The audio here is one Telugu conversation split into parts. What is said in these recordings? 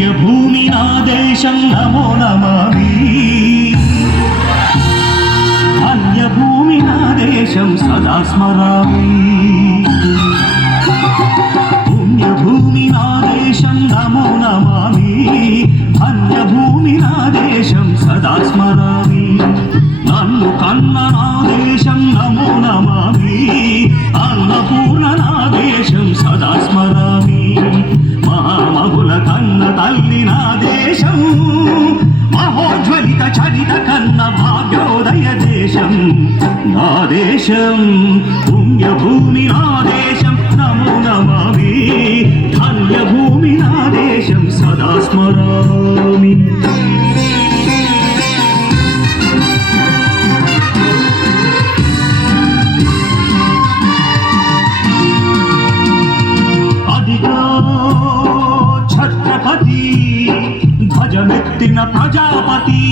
పుణ్యభూమి నా దేశం నమో నమామి అన్యభూమి నా దేశం సదా స్మరామి పుణ్యభూమి నా దేశం నమో నమామి అన్యభూమి నా దేశం సదా స్మరామి నన్ను కన్న నా దేశం నమో నమామి అన్నపూర్ణ నా దేశం సదా స్మరామి మహామహుల కన్న తల్లి నా దేశం మహోజ్వలిత చరిత కన్న భాగ్యోదయ దేశం నా దేశం పుణ్యభూమి నా దేశం నమో నమామి ధన్యభూమి నా దేశం సదా స్మరామి ఛత్రపతి ధ్వజమెత్తిన ప్రజాపతి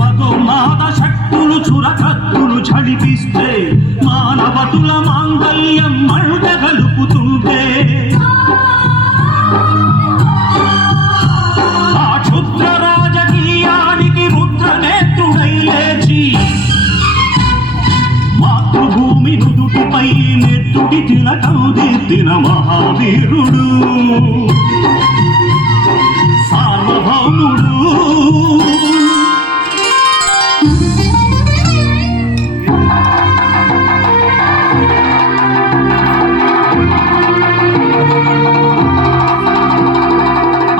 మగోమాత శక్తులు చురకత్తులు ఝడిపిస్తే మానవతుల మాంగళ్యం మంట గలుపుతుంటే ఆ క్షుద్ర రాజకీయానికి రుద్రనేత్రుడై లేచి మాతృభూమి నుదుటిపై నెత్తుటి తిలకం దిద్దిన మహావీరుడు సార్వభౌముడు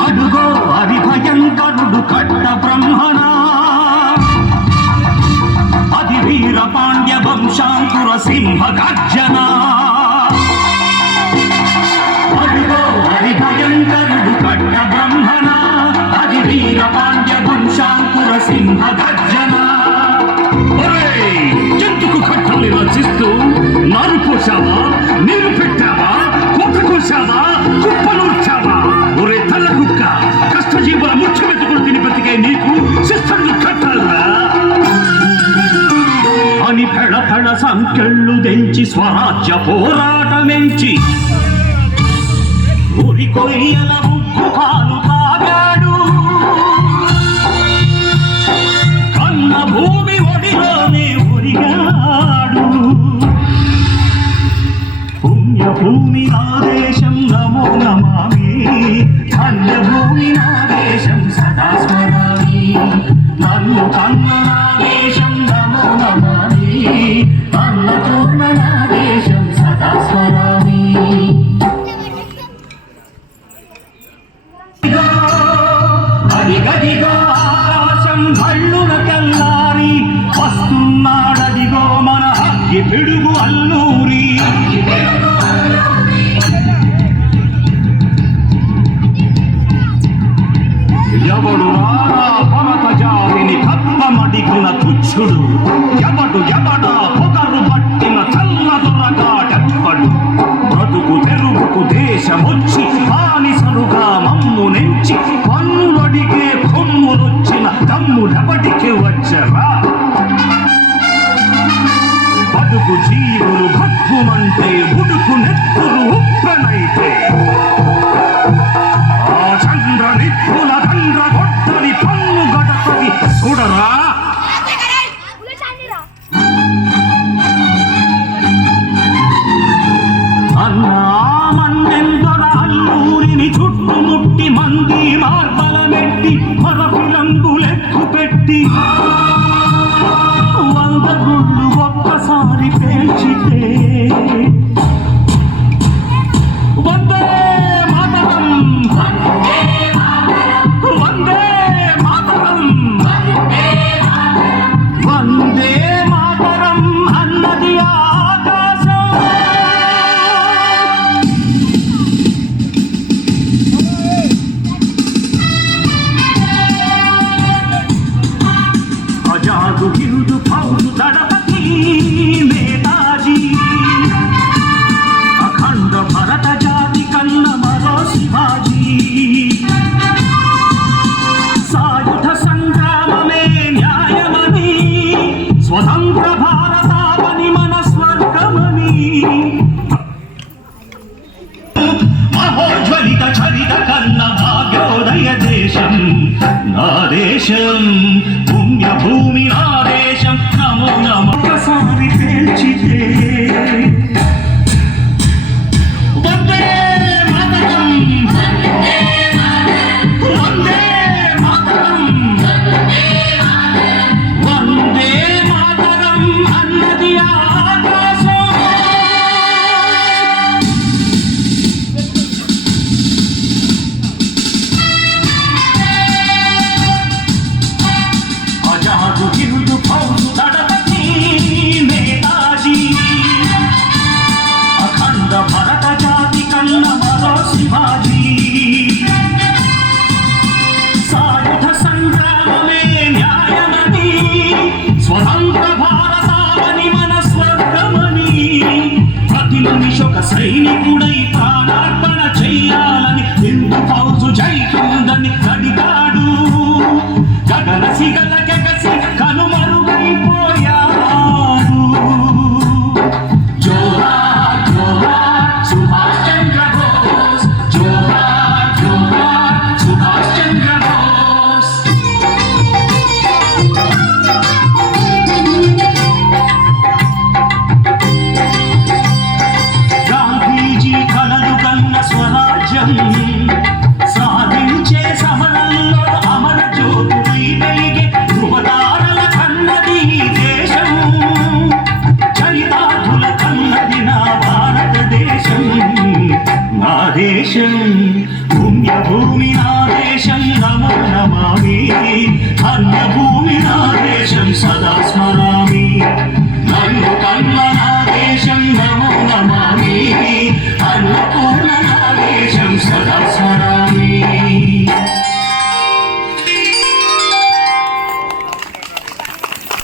అడుగో హరి భయంకరుడు కట్ట బ్రహ్మణ అధి వీర పాండ్య వంశాంకుర సింహ గర్జన అడుగో హరి భయంకరుడు కట్ట బ్రహ్మణ అధి వీర పాండ్య వంశాంకుర సింహ గర్జన చెట్టుకు కట్టలు రచిస్తూ నారు పోసావా నీరు పెట్టావా కొత్త కోసావా కుప్పనూర్చావా ఒరే తల్ల కుక్క కష్టజీవుల ముఖ్యమెత్తుకుని తిని బతికే నీకు శిస్తలు కట్టాలరా అని ఫెళ ఫెళ సంఖ్యళ్ళు తెంచి స్వరాజ్య పోరాటమెంచి ఉరి కొయ్యల ముక్కు కాలు తాగాడు కన్న భూమి ఒడిలోనే ఉరిగాడు పుణ్యభూమి నా దేశం నమో నమామి ధన్యభూమి నా దేశం సదా స్మరామి నన్ను కన్న నా దేశం నమో నమామి అన్నపూర్ణ నా దేశం సదా స్మరామి అదిగదిగో ఆకాశం భళ్ళున కల్లారి వస్తున్నాడదిగో మన అగ్గి పిడుగు అల్లూరి ఎవడు రారా భరత జాతిని కప్పమడిగిన తుచ్చుడు ఎవడా పొగరు పట్టిన చల్ల దొరగాడెవ్వడు బ్రతుకు తెరుగుకు దేశమొచ్చి బానిసలుగా మమ్ము నెంచి పన్నులడిగే కొమ్ములొచ్చిన తమ్ముడెవడికి వచ్చరా బతుకు జీవులు భగ్గుమంటే ఉడుకు నెత్తురు ఉప్పెనైతే ఆ చంద్ర నిప్పుల దండ్ర గొడ్డలి పన్ను గడపది చూడరా అన్నా మన్నెందర అల్లూరిని చుట్టుముట్టి మంది మార్బలమెట్టి మరపిలంగులెక్కు పెట్టి 100 గుళ్ళు ఒక్కసారి పేల్చితే వందే మాతరం వందే మాతరం వందే మాతరం అన్నది ఆకాశం అజాదు హిందు ఫౌజు దళపతి నేతాజీ అఖండ భరత జాతి కన్న మరో శివాజీ సాయుధ సంగ్రామమే న్యాయమని స్వతంత్ర భారతావని మన స్వర్గమని మహోజ్వలిత చరిత కన్న దేశం పుణ్యభూమి నా దేశం నమో నమో ఒకసారి పేల్చితే వందే మాతరం వందే మాతరం వందే మాతరం అన్నది ఆకాశం ఆజాదు హిందూ ఫౌజు దళపతి నేతాజీ అఖండ భరత జాతి కన్న మరో శివాజీ సాయుధ సంగ్రామమే న్యాయమని స్వతంత్ర భారతావని మన స్వర్గమని ప్రతి మనిషి ఒక సైనికుడై ప్రాణార్పణ చెయ్యాలని హిందూ ఫౌజు జై హిందని అడిగాడు గగన సిగల